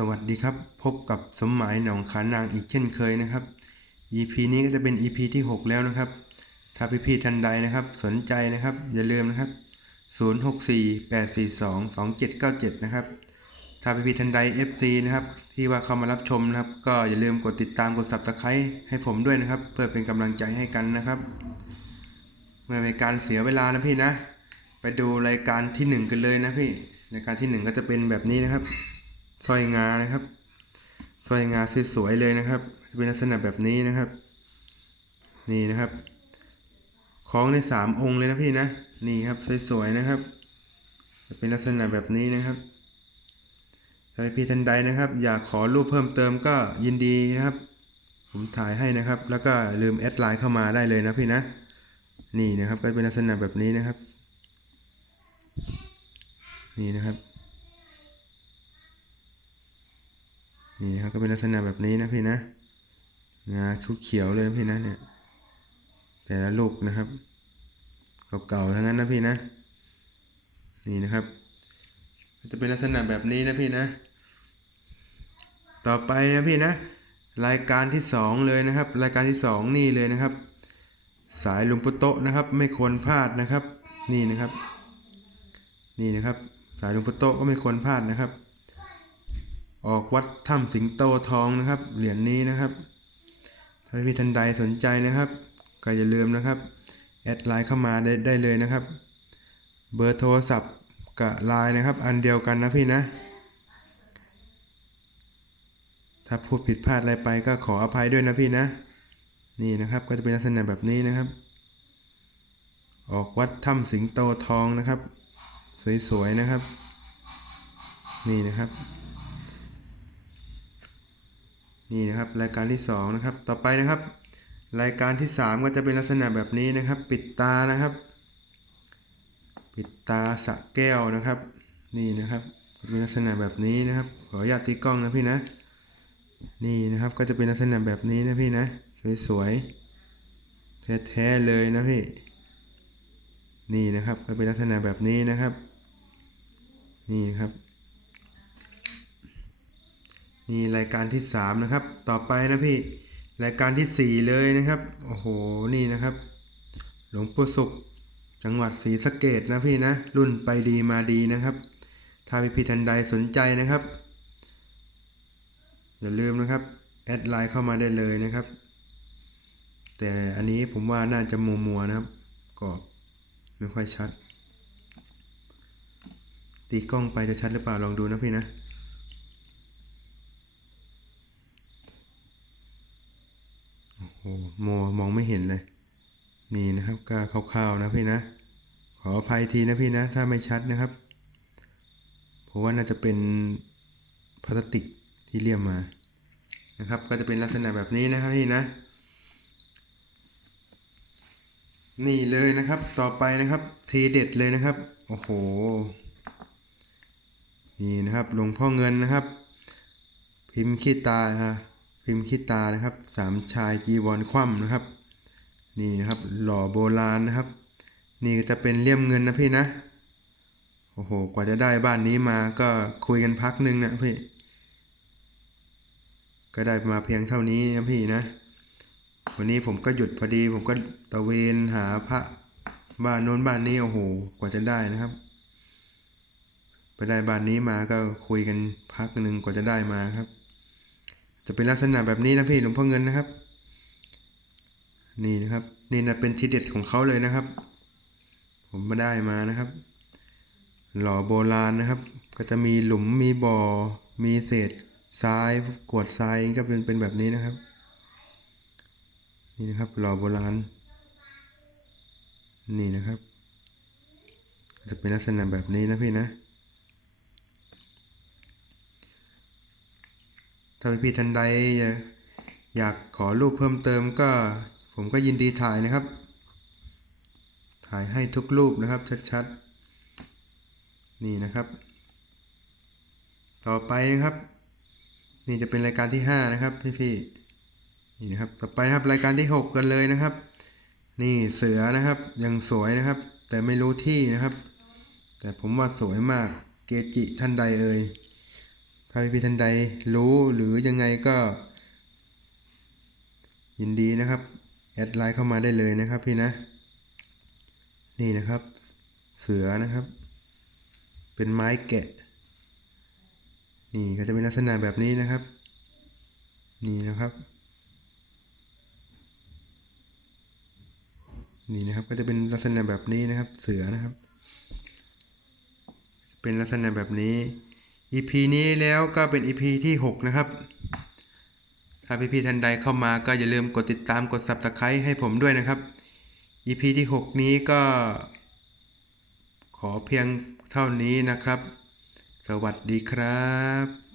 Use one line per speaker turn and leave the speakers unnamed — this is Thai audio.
สวัสดีครับ พบกับสมหมายหนองขานางอีกเช่นเคยนะครับ EP นี้ก็จะเป็น EP ที่ 6 แล้วนะครับ ถ้าพี่ๆท่านใดนะครับ สนใจนะครับ อย่าลืมนะครับ 0648422797 นะครับ ถ้าพี่ๆท่านใด FC นะครับ ที่ว่าเข้ามารับชมนะครับ ก็อย่าลืมกดติดตามกด Subscribe ให้ผมด้วยนะครับ เพื่อเป็นกำลังใจให้กันนะครับเมื่อเป็นการเสียเวลานะพี่นะ ไปดูรายการที่หนึ่งกันเลยนะพี่รายการที่หนึ่งก็จะเป็นแบบนี้นะครับ สร้อยงานะครับสร้อยงาสวยๆเลยนะครับ จะเป็นลักษณะแบบนี้นะครับ นี่นะครับคล้องในสามองค์เลยนะพี่นะนี่ครับสวยๆนะครับ จะเป็นลักษณะแบบนี้นะครับถ้าพี่ท่านใดนะครับ อยากขอรูปเพิ่มเติมก็ยินดีนะครับ ผมถ่ายให้นะครับ แล้วก็ลืมแอดไลน์เข้ามาได้เลยนะพี่นะ นี่นะครับก็เป็นลักษณะแบบนี้นะครับ นี่นะครับ นี่ครับก็เป็นลักษณะแบบนี้นะพี่นะงาชุดเขียวเลยนะพี่นะเนี่ย แต่ละลูกนะครับเก่าๆทั้งนั้นนะพี่นะ นี่นะครับ จะเป็นลักษณะแบบนี้นะพี่นะ ต่อไปนะพี่นะ รายการที่สองเลยนะครับ รายการที่สองนี่เลยนะครับ สายลุงปุโตะนะครับ ไม่ควรพลาดนะครับ นี่นะครับ นี่นะครับ สายลุงปุโตะก็ไม่ควรพลาดนะครับ ออกวัดถ้ำสิงโตทองนะครับ เหรียญนี้นะครับ ถ้าพี่ท่านใดสนใจนะครับ ก็อย่าลืมนะครับแอดไลน์เข้ามาได้ได้เลยนะครับ เบอร์โทรศัพท์กับไลน์นะครับ อันเดียวกันนะพี่นะ ถ้าพูดผิดพลาดอะไรไปก็ขออภัยด้วยนะพี่นะ นี่นะครับก็จะเป็นลักษณะแบบนี้นะครับ ออกวัดถ้ำสิงโตทองนะครับ สวยๆนะครับ นี่นะครับ นี่นะครับรายการที่สองนะครับต่อไปนะครับ รายการที่สามก็จะเป็นลักษณะแบบนี้นะครับ ปิดตานะครับ ปิดตาสะแก้วนะครับ นี่นะครับจะเป็นลักษณะแบบนี้นะครับ ขออนุญาตตีกล้องนะพี่นะ นี่นะครับก็จะเป็นลักษณะแบบนี้นะพี่นะ สวยๆแท้ๆเลยนะพี่ นี่นะครับก็เป็นลักษณะแบบนี้นะครับ นี่นะครับ นี่รายการที่สามนะครับ ต่อไปนะพี่ รายการที่สี่เลยนะครับ โอ้โห นี่นะครับ หลวงปู่ศุกร์จังหวัดศรีสะเกดนะพี่นะ รุ่นไปดีมาดีนะครับ ถ้าพี่พี่ทันใดสนใจนะครับ อย่าลืมนะครับ แอดไลน์เข้ามาได้เลยนะครับ แต่อันนี้ผมว่าน่าจะมัวมัวนะครับกรอบไม่ค่อยชัด ตีกล้องไปจะชัดหรือเปล่าลองดูนะพี่นะ อ้โหมัวมองไม่เห็นเลย นี่นะครับก็คร่าวๆนะพี่นะ ขออภัยทีนะพี่นะ ถ้าไม่ชัดนะครับ เพราะว่าน่าจะเป็นพลาสติกที่เลี่ยมมานะครับ ก็จะเป็นลักษณะแบบนี้นะครับพี่นะ นี่เลยนะครับ ต่อไปนะครับ ทีเด็ดเลยนะครับ โอ้โห นี่นะครับหลวงพ่อเงินนะครับ พิมพ์ขี้ตาฮะ พิมพ์ขี้ตานะครับสามชายจีวรคว่ำนะครับ นี่นะครับหล่อโบราณนะครับ นี่จะเป็นเลี่ยมเงินนะพี่นะโอ้โหกว่าจะได้บ้านนี้มาก็คุยกันพักหนึ่งนะพี่ ก็ได้มาเพียงเท่านี้นะพี่นะ วันนี้ผมก็หยุดพอดี ผมก็ตะเวนหาพระบ้านโน้นบ้านนี้โอ้โหกว่าจะได้นะครับไปได้บ้านนี้มาก็คุยกันพักหนึ่งกว่าจะได้มาครับ จะเป็นลักษณะแบบนี้นะพี่หลวงพ่อเงินนะครับ นี่นะครับ นี่นะเป็นทีเด็ดของเขาเลยนะครับ ผมมาได้มานะครับ หล่อโบราณนะครับ ก็จะมีหลุมมีบ่อ มีเศษทรายกวดทรายก็เป็นเป็นแบบนี้นะครับ นี่นะครับหล่อโบราณ นี่นะครับ จะเป็นลักษณะแบบนี้นะพี่นะ ถ้าพี่ๆท่านใดอยากขอรูปเพิ่มเติมก็ผมก็ยินดีถ่ายนะครับ ถ่ายให้ทุกรูปนะครับชัดๆ นี่นะครับ ต่อไปนะครับ นี่จะเป็นรายการที่ห้านะครับพี่ๆนี่นะครับต่อไปนะครับรายการที่หกกันเลยนะครับ นี่เสือนะครับยังสวยนะครับ แต่ไม่รู้ที่นะครับ แต่ผมว่าสวยมากเกจิท่านใดเอ่ย ถ้าพี่ๆท่านใดรู้หรือยังไงก็ ยินดีนะครับ แอดไลน์เข้ามาได้เลยนะครับพี่นะ นี่นะครับ เสือนะครับ เป็นไม้แกะ นี่ก็จะเป็นลักษณะแบบนี้นะครับ นี่นะครับ นี่นะครับก็จะเป็นลักษณะแบบนี้นะครับ เสือนะครับ เป็นลักษณะแบบนี้ EP นี้แล้วก็เป็น EP ที่ 6 นะครับ ถ้าพี่ๆท่านใดเข้ามาก็อย่าลืมกดติดตามกด Subscribe ให้ผมด้วยนะครับ EP ที่ 6 นี้ก็ ขอเพียงเท่านี้นะครับ สวัสดีครับ